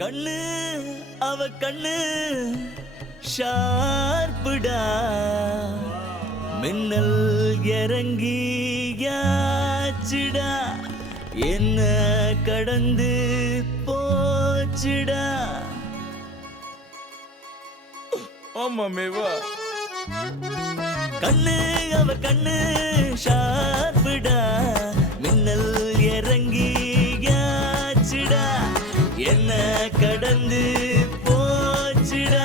கண்ணு அவ கண்ணு ஷார்ப்புடா மின்னல் இறங்கியாச்சுடா என்ன கடந்து போச்சுடா. ஆமா மேவா கண்ணு அவ கண்ணு ஷார்ப்புடா மின்னல் இறங்கியாச்சுடா என்ன கடந்து போச்சுடா.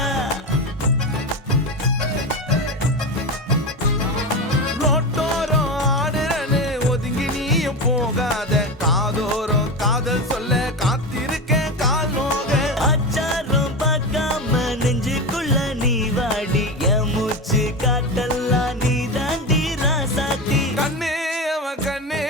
ரோட்டோரம் ஆடுறன்னு ஒதுங்கி நீயும் போகாத காதோரம் காதல் சொல்ல காத்திருக்கேன் கால் நோக ஆச்சாரம் பார்க்காம நெஞ்சுக்குள்ள நீ வாடி என் மூச்சு காட்டெல்லாம் நீ தாண்டி ராசாத்தி. கண்ணே அவன் கண்ணே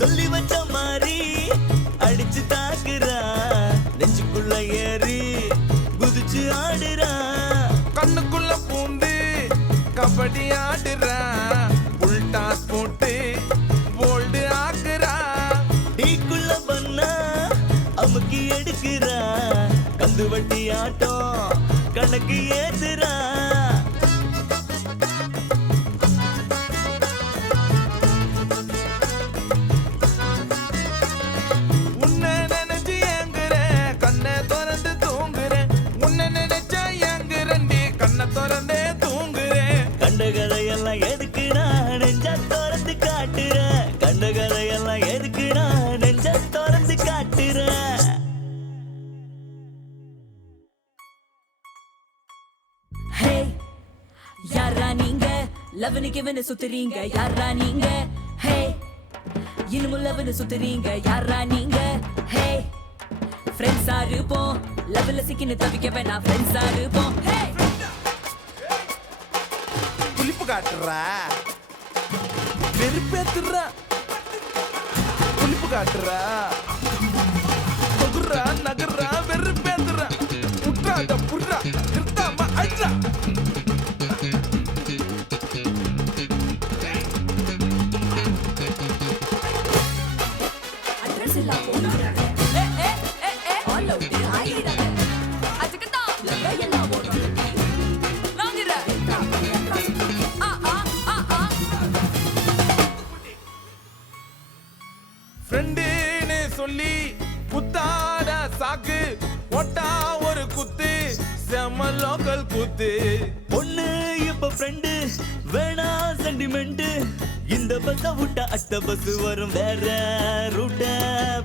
சொல்லி வச்ச மாதிரி அடிச்சு தாக்குறா நெஞ்சுக்குள்ள ஏறி குதிச்சு ஆடுறா. கண்ணுக்குள்ள பூந்து கபடி ஆடுறா உல்டாஸ் போட்டு போல்டு ஆக்குறா டீக்குள்ள பண்ணா அமுக்கி எடுக்கிறா கந்து வட்டி ஆட்டம் கணக்கு ஏத்துறா. உன்னை நினைச்சு ஏங்குறேன் கண்ணை திறந்து தூங்குறேன் உன்னை நினைச்சா ஏங்குறேன்டி கண்ணை திறந்தே தூங்குறேன். கண்ட கதையெல்லாம் எதுக்கு நான் நெஞ்ச திறந்து காட்டுறேன் கண்ட கதையெல்லாம் எதுக்கு நான் நெஞ்ச திறந்து காட்டுறேன். Hey, யாரா நீங்க லவ்னு கிவனு சுத்துறீங்க யாரா நீங்க Hey, இன்னும் லவ்னு சுத்துறீங்க யாரா நீங்க Hey, ஃப்ரெண்ட்ஸா இருப்போம் லவ்ல சிக்கின்னு தவிக்க வேணாம் ஃப்ரெண்ட்ஸா இருப்போம் Hey, புளிப்பு காட்டுறா வெறுப்பேத்துறா புளிப்பு காட்டுறா தொகுறா நகர்றா வெறுப்பேத்துறா புட்றாத புட்றா நிறுத்தாம அடிச்சா. அட்ரஸ் எல்லாம் போடுறாங்க all out ஆயிடுறாங்க அதுக்கு தான் லவ் எல்லாம் ஓடுறாங்க லாங்கற ஃப்ரெண்டுன்னு சொல்லி புத்தாட சாக்கு ஒட்டா ஒரு குத்து செம லோக்கல் குத்து. பொண்ணு இப்ப ஃப்ரெண்டு வேணா சென்டிமெண்ட் இந்த பஸ் விட்டா அடுத்த பஸ் வரும் வேற ரூட்ட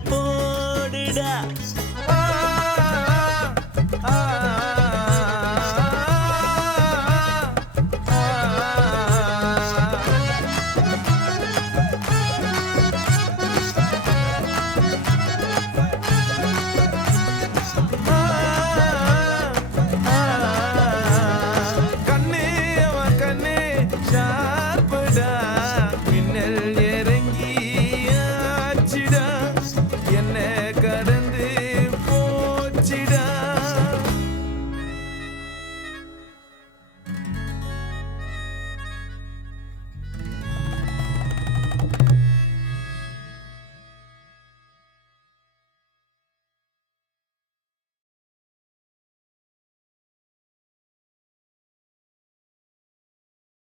போடுடா. ஆ, ஆ, ஆ,